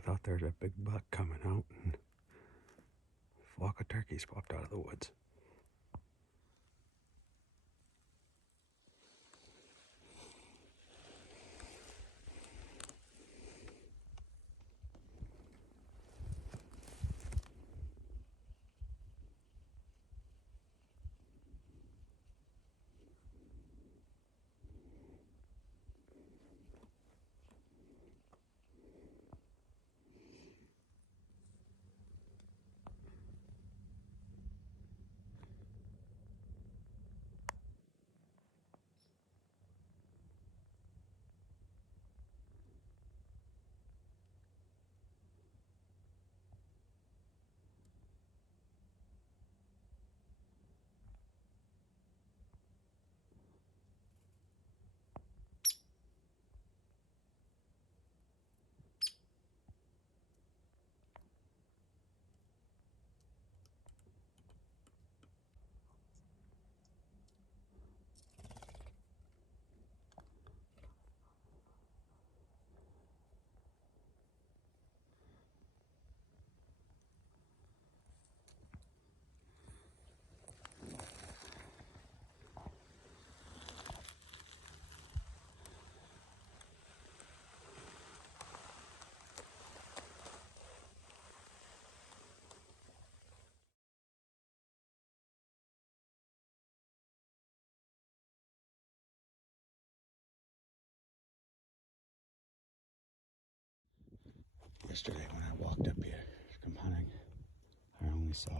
thought there was a big buck coming out, and a flock of turkeys popped out of the woods. Yesterday when I walked up here to come hunting, I only saw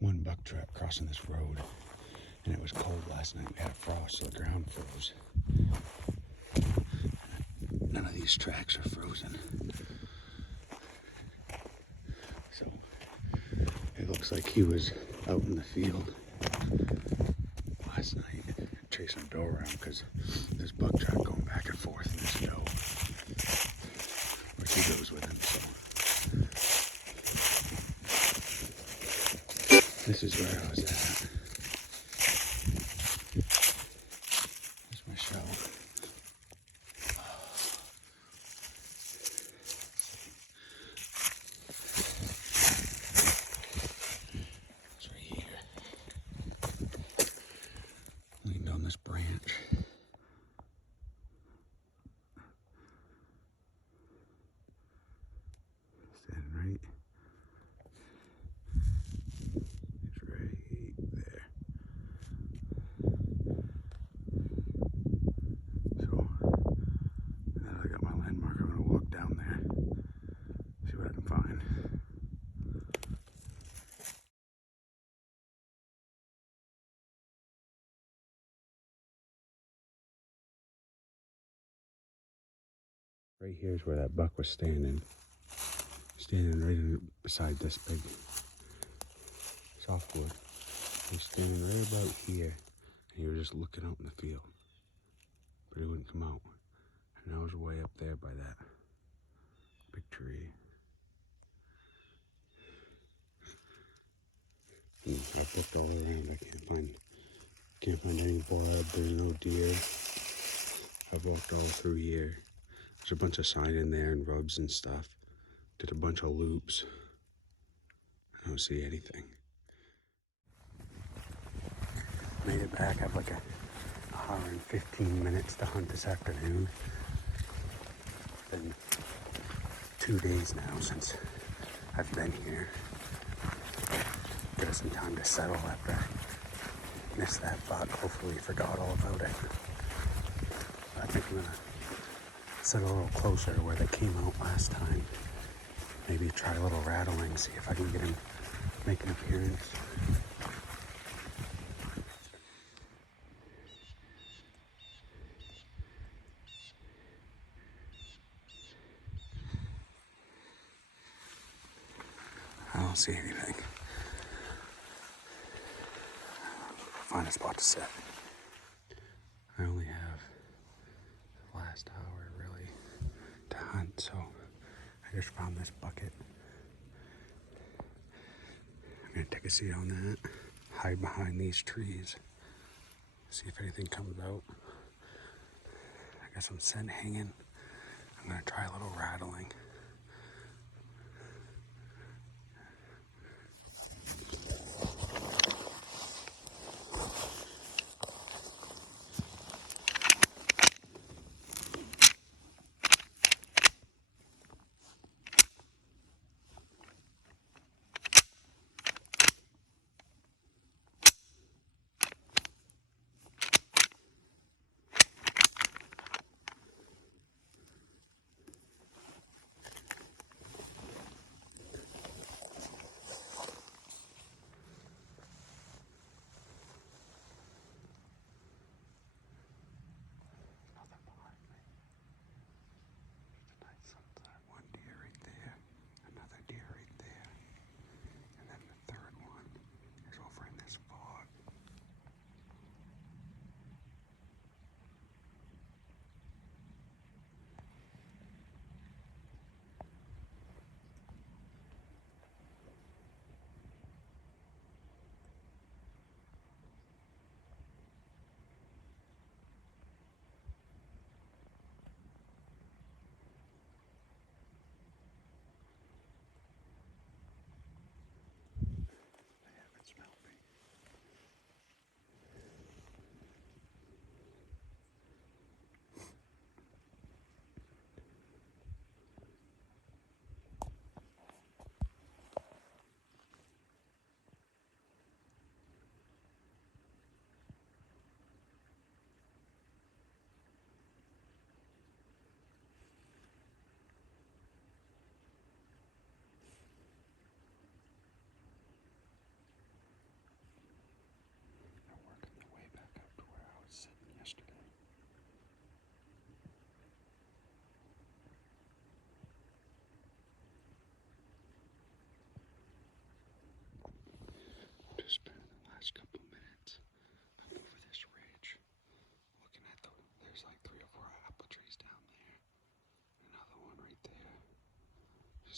one buck truck crossing this road, and it was cold last night. We had a frost, so the ground froze. None of these tracks are frozen. So it looks like he was out in the field last night chasing doe around, because there's buck track going back and forth in this doe. Or he goes with him, so. This is where I was at. Here's my show. It's right here. Leaned on this branch. Standing right. It's right there. So now that I got my landmark, I'm gonna walk down there, see what I can find. Right here is where that buck was standing right beside this big softwood. He was standing right about here, and he was just looking out in the field, but he wouldn't come out. And I was way up there by that big tree. And I looked all around. I can't find any blood. There's no deer. I've walked all through here. There's a bunch of sign in there and rubs and stuff. Did a bunch of loops. I don't see anything. Made it back. I have like a hour and 15 minutes to hunt this afternoon. It's been 2 days now since I've been here. Give us some time to settle after I missed that buck. Hopefully forgot all about it. I think I'm gonna sit a little closer to where they came out last time. Maybe try a little rattling, see if I can get him make an appearance. I don't see anything. Find a spot to sit. I only have the last hour really to hunt, so I just found this bucket. I'm gonna take a seat on that, hide behind these trees, see if anything comes out. I got some scent hanging. I'm gonna try a little rattling.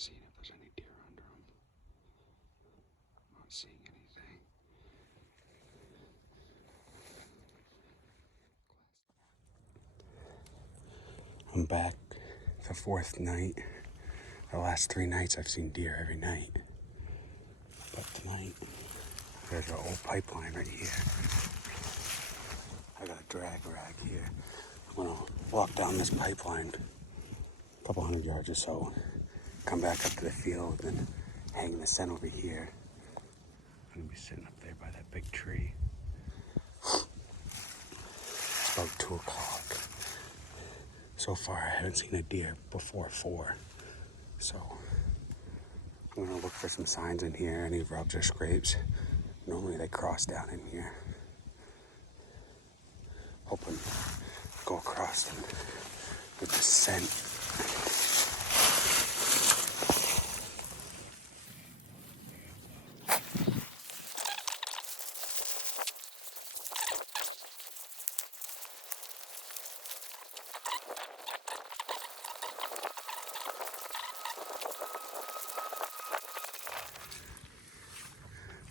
Seeing if there's any deer under them. Not seeing anything. I'm back the fourth night. The last 3 nights I've seen deer every night. But tonight, there's an old pipeline right here. I got a drag rag here. I'm gonna walk down this pipeline a couple hundred yards or so, come back up to the field and hang the scent over here. I'm gonna be sitting up there by that big tree. It's about 2 o'clock. So far I haven't seen a deer before 4. So I'm gonna look for some signs in here, any rubs or scrapes. Normally they cross down in here. Hoping to go across them with the scent.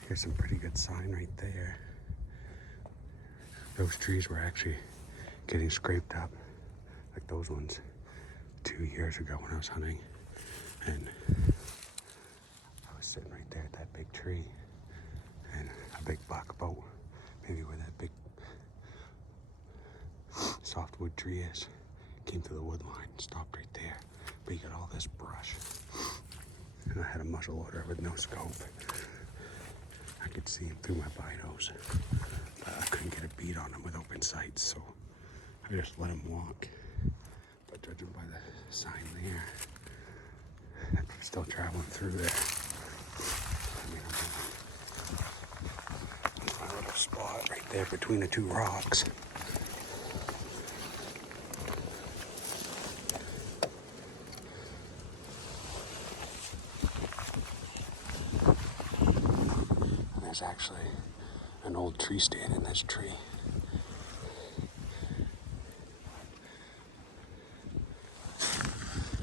Here's some pretty good sign right there. Those trees were actually getting scraped up, like those ones 2 years ago when I was hunting. And I was sitting right there at that big tree, and a big buck about maybe where that big softwood tree is, came through the wood line, stopped right there. But you got all this brush. And I had a muzzle loader with no scope. I could see him through my binos, but I couldn't get a bead on him with open sights, so I just let him walk. But judging by the sign there, I'm still traveling through there. I mean, I'm in my little spot right there between the 2 rocks. There's actually an old tree stand in this tree.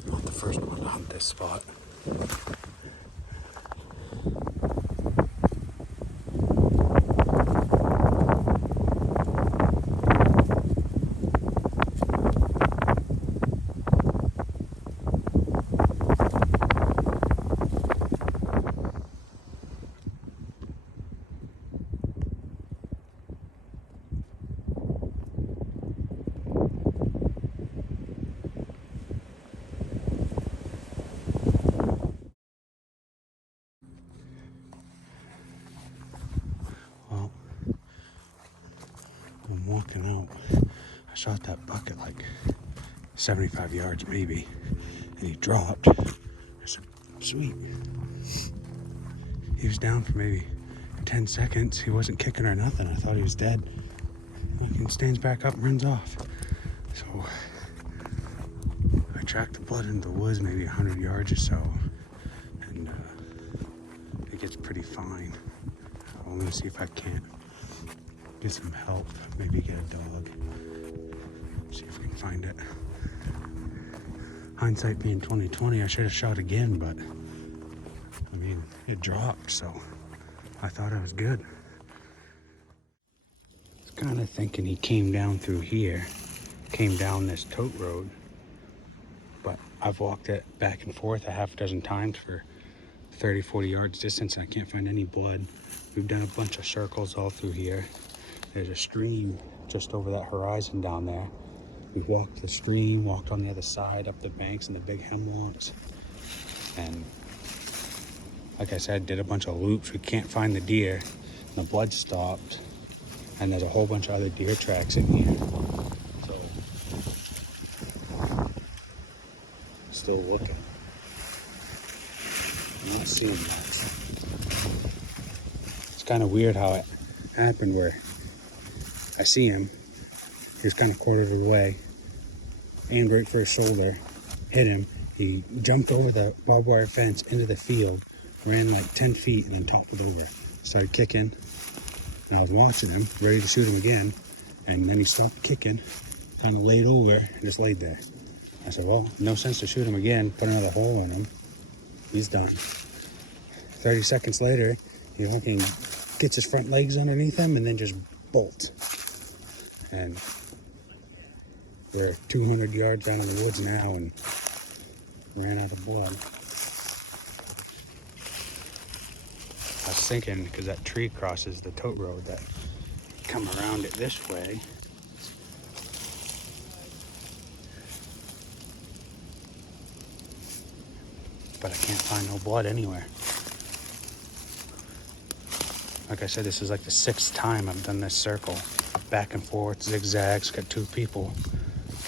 I'm not the first one to hunt this spot. Well, I'm walking out. I shot that buck at like 75 yards maybe, and he dropped. I said, sweet. He was down for maybe 10 seconds. He wasn't kicking or nothing. I thought he was dead. He stands back up and runs off. So I tracked the blood into the woods maybe 100 yards or so, and it gets pretty fine. I'm gonna see if I can't get some help, maybe get a dog, see if we can find it. Hindsight being 20/20, I should have shot again, but I mean, it dropped, so I thought I was good. I was kind of thinking he came down through here, came down this tote road, but I've walked it back and forth a half dozen times for 30, 40 yards distance, and I can't find any blood. We've done a bunch of circles all through here. There's a stream just over that horizon down there. We walked the stream, walked on the other side, up the banks and the big hemlocks. And like I said, did a bunch of loops. We can't find the deer. And the blood stopped. And there's a whole bunch of other deer tracks in here. So, still looking. I'm not seeing much. It's kind of weird how it happened where I see him. He was kind of quartered away. Aimed right for his shoulder. Hit him. He jumped over the barbed wire fence into the field. Ran like 10 feet and then toppled over. Started kicking. And I was watching him, ready to shoot him again. And then he stopped kicking. Kind of laid over and just laid there. I said, well, no sense to shoot him again. Put another hole in him. He's done. 30 seconds later, he fucking gets his front legs underneath him and then just bolts. And they're 200 yards down in the woods now and ran out of blood. I was thinking, because that tree crosses the tote road, that come around it this way. But I can't find no blood anywhere. Like I said, this is like the 6th time I've done this circle. Back and forth, zigzags, got 2 people.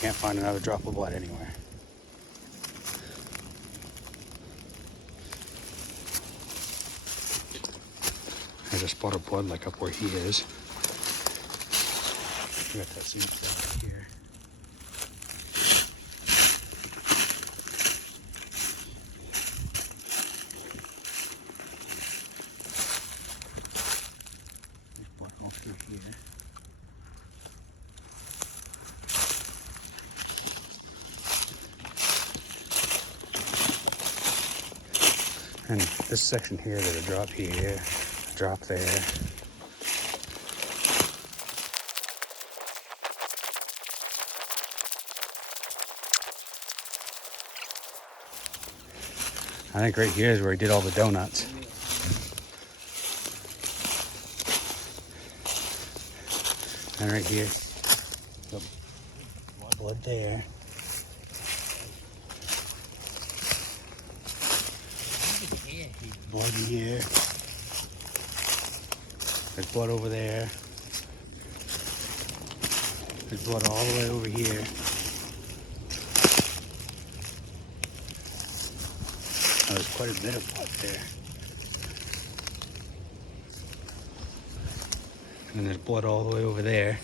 Can't find another drop of blood anywhere. There's a spot of blood like up where he is. We got that same spot here. There's blood all through here. And this section here, there's a drop here, a drop there. I think right here is where he did all the donuts. And right here, yep, blood there. Blood here. There's blood over there. There's blood all the way over here. Oh, there's quite a bit of blood there. And there's blood all the way over there.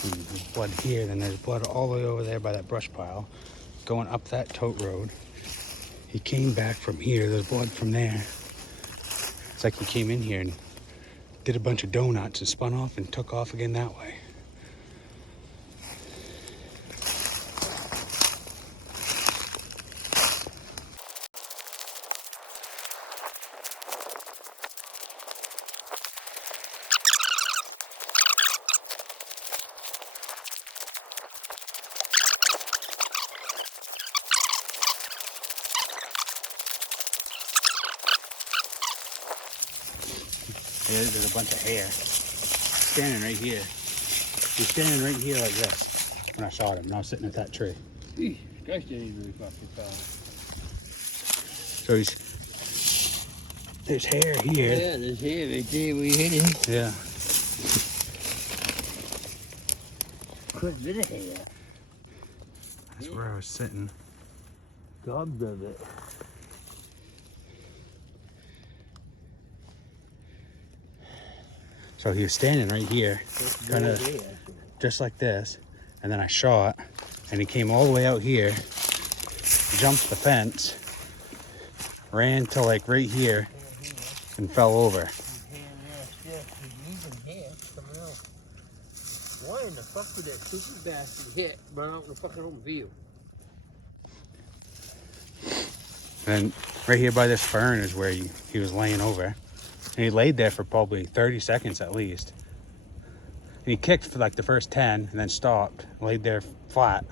There's blood here, then there's blood all the way over there by that brush pile. Going up that tote road. He came back from here, there's blood from there. It's like he came in here and did a bunch of donuts and spun off and took off again that way. There's a bunch of hair standing right here. He's standing right here like this when I shot him, and I was sitting at that tree. Gosh, that ain't really fucking far. So there's hair here. Yeah, there's hair right there where you hit him. Yeah. Quite a bit of hair. That's where I was sitting. Gobs of it. So he was standing right here, kind of just like this, and then I shot, and he came all the way out here, jumped the fence, ran to like right here, and fell over. Why in the fuck would that stupid bastard hit run out in the fucking open field? And right here by this fern is where he was laying over. And he laid there for probably 30 seconds at least. And he kicked for like the first 10 and then stopped, laid there flat.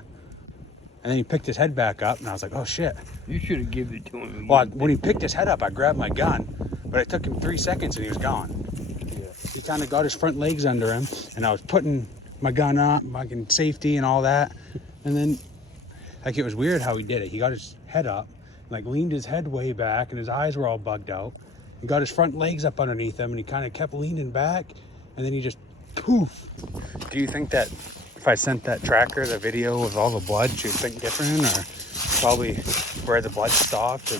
And then he picked his head back up and I was like, oh shit. You should have given it to him again. Well, when he picked his head up, I grabbed my gun, but it took him 3 seconds and he was gone. Yeah. He kind of got his front legs under him and I was putting my gun up, fucking safety and all that. And then, like, it was weird how he did it. He got his head up, like leaned his head way back and his eyes were all bugged out. He got his front legs up underneath him and he kind of kept leaning back and then he just poof. Do you think that if I sent that tracker the video of all the blood, she'd think different, or probably where the blood stopped?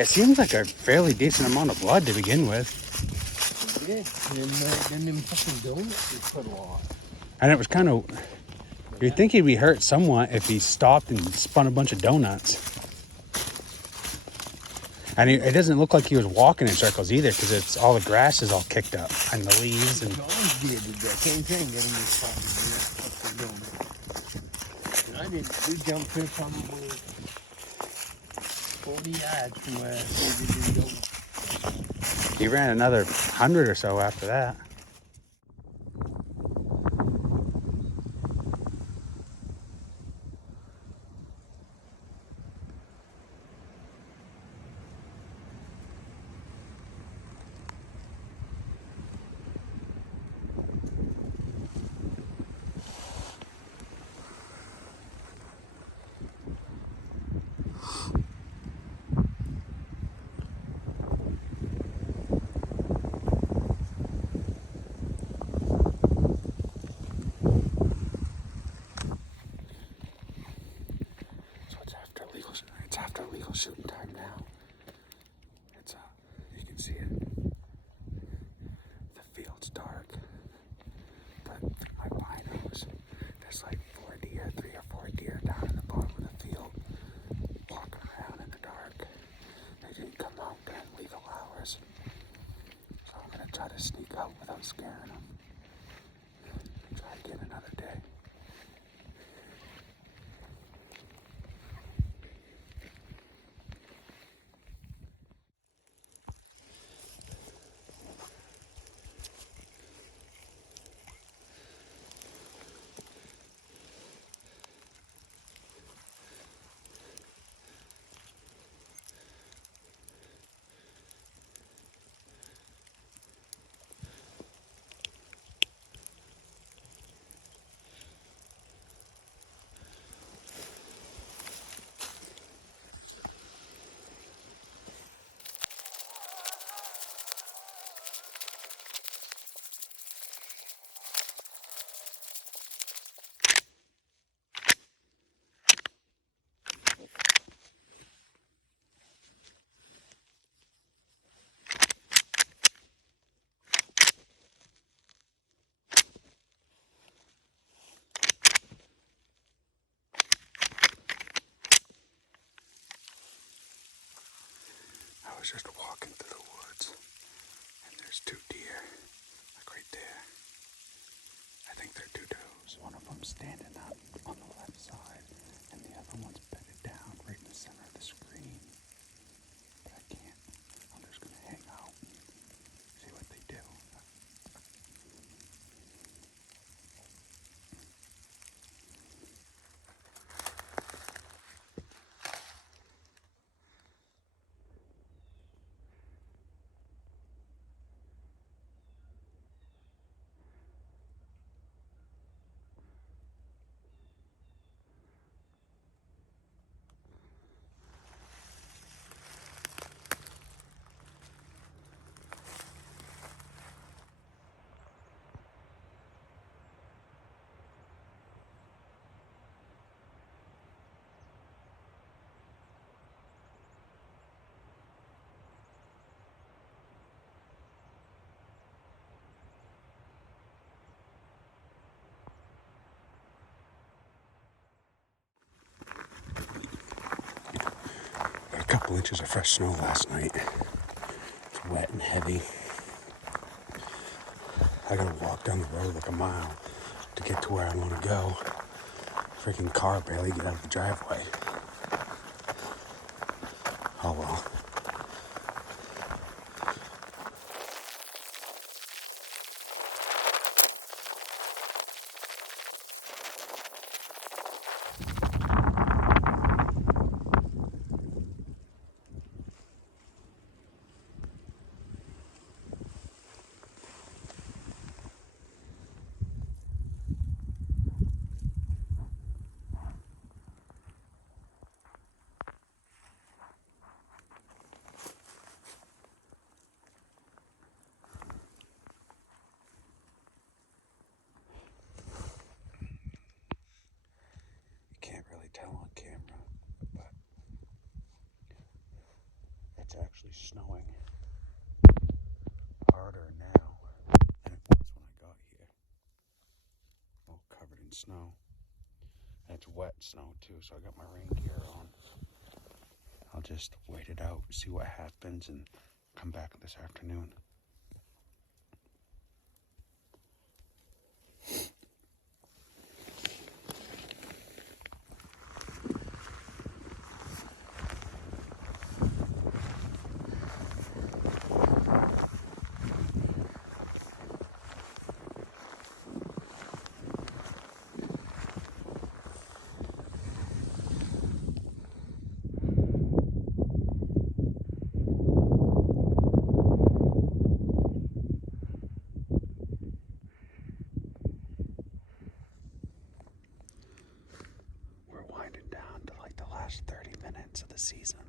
It seems like a fairly decent amount of blood to begin with. It did. And then them fucking donuts was put on. And it was kind of... You'd think he'd be hurt somewhat if he stopped and spun a bunch of donuts. And it doesn't look like he was walking in circles either, because it's all the grass is all kicked up and the leaves and. Dogs did that same thing, getting this fucking donut. And I did. We jumped through probably 40 yards from where they did the donut. He ran another 100 or so after that. It's after legal shooting time now. It's you can see it. The field's dark, but my binos, there's like 3 or 4 deer down in the bottom of the field, walking around in the dark. They didn't come out during legal hours, so I'm gonna try to sneak out without scaring them. Try again another day. I was just walking through the woods, and there's 2 deer, like right there. I think they're 2 does. One of them's standing up on the left side, and the other one's bedded down right in the center of the screen. But I can't. I'm just gonna hang out and see what they do. Got a couple inches of fresh snow last night. It's wet and heavy. I gotta walk down the road like a mile to get to where I want to go. Freaking car barely get out of the driveway. Oh well. it's actually snowing harder now than it was when I got here. All covered in snow. And it's wet snow too, so I got my rain gear on. I'll just wait it out, see what happens, and come back this afternoon. We're winding down to like the last 30 minutes of the season.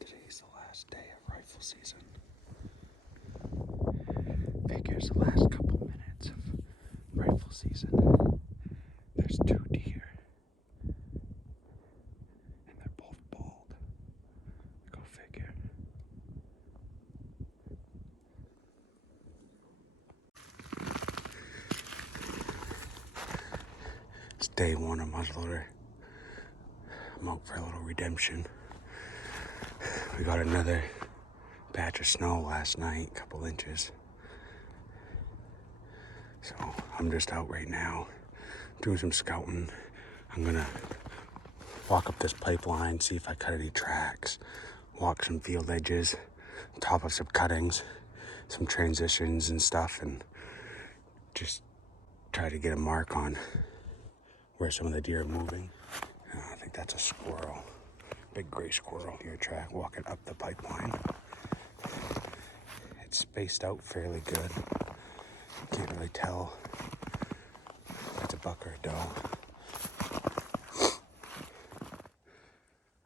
Today's the last day of rifle season. Figures the last couple minutes of rifle season. There's 2 deer. And they're both bald. Go figure. It's day 1 of muzzleloader. I'm out for a little redemption. We got another batch of snow last night, a couple inches. So I'm just out right now doing some scouting. I'm gonna walk up this pipeline, see if I cut any tracks, walk some field edges, top of some cuttings, some transitions and stuff, and just try to get a mark on where some of the deer are moving. I think that's a squirrel, big gray squirrel. Deer track walking up the pipeline. It's spaced out fairly good. Can't really tell if it's a buck or a doe.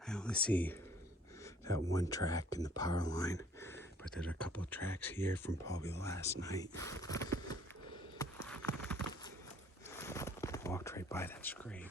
I only see that one track in the power line, but there's a couple tracks here from probably last night. I walked right by that scrape.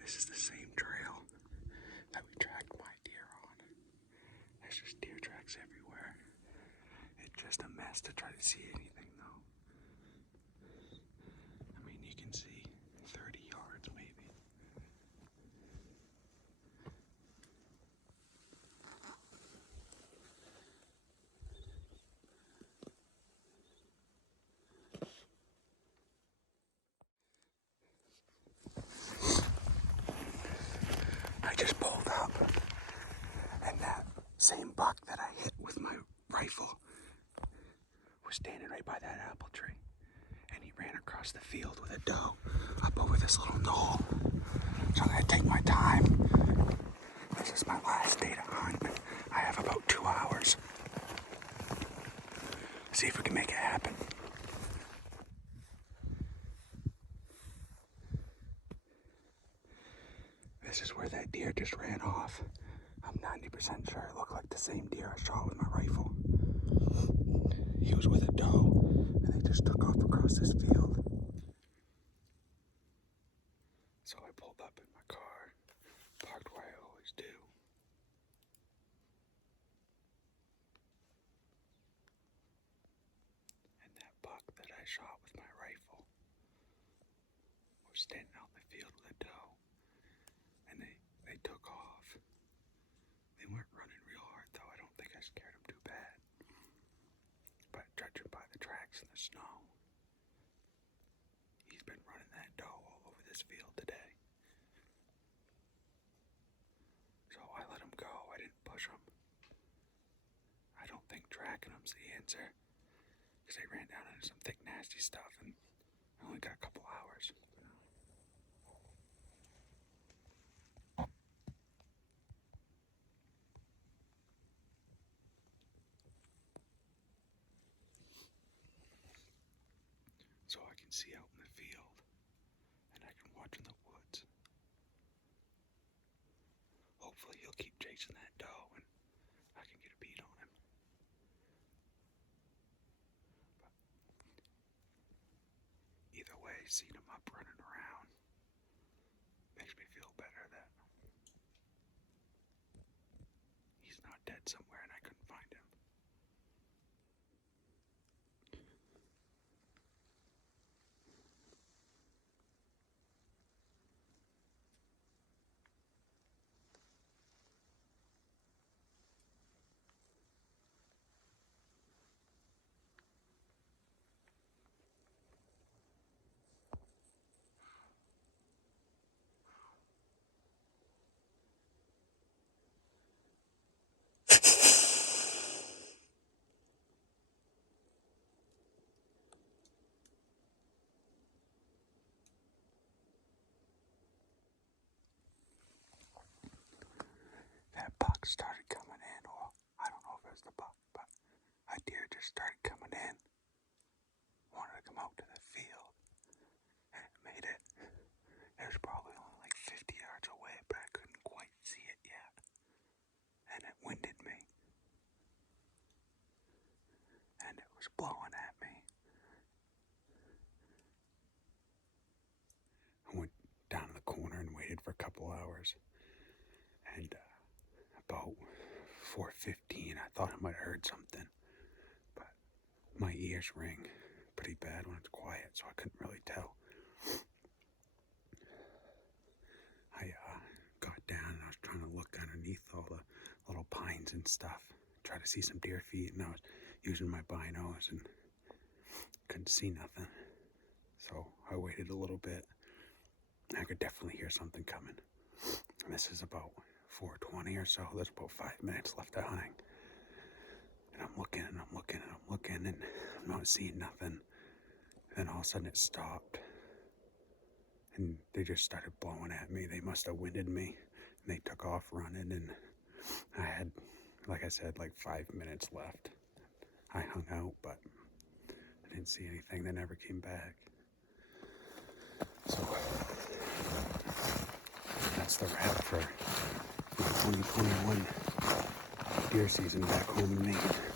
This is the same trail that we tracked my deer on. There's just deer tracks everywhere. It's just a mess to try to see anything though. I mean, you can see 30 yards maybe. I just pulled up, and that same buck that I hit with my rifle was standing right by that apple tree. And he ran across the field with a doe up over this little knoll. So I'm gonna take my time. This is my last day to hunt. I have about 2 hours. See if we can make it happen. This is where that deer just ran off. I'm 90% sure it looked like the same deer I shot with my rifle. He was with a doe, and they just took off across this field. So I pulled up in my car, parked where I always do. And that buck that I shot with my rifle was standing out in the field with a doe. And they took off. They weren't running real hard though. I don't think I scared them too bad. But judging by the tracks in the snow, he's been running that doe all over this field today. So I let him go. I didn't push him. I don't think tracking him's the answer, because they ran down into some thick, nasty stuff, and I only got a couple hours. So I can see out in the field, and I can watch in the woods. Hopefully he'll keep chasing that doe, and I can get a beat on him. But either way, seeing him up running around makes me feel better that he's not dead somewhere and I couldn't find him. That buck started coming in, or I don't know if it was the buck, but a deer just started coming in. Wanted to come out to the field, and it made it. It was probably only like 50 yards away, but I couldn't quite see it yet. And it winded me. And it was blowing at me. I went down in the corner and waited for a couple hours. And about 4:15, I thought I might have heard something. But my ears ring pretty bad when it's quiet, so I couldn't really tell. I got down and I was trying to look underneath all the little pines and stuff, try to see some deer feet, and I was using my binos and couldn't see nothing. So I waited a little bit. I could definitely hear something coming. And this is about 4:20 or so. There's about 5 minutes left of hunting. And I'm looking and I'm looking and I'm looking and I'm not seeing nothing. And then all of a sudden it stopped. And they just started blowing at me. They must have winded me. And they took off running. And I had, like I said, like 5 minutes left. I hung out, but I didn't see anything. They never came back. So that's the wrap for 2021 deer season back home in Maine.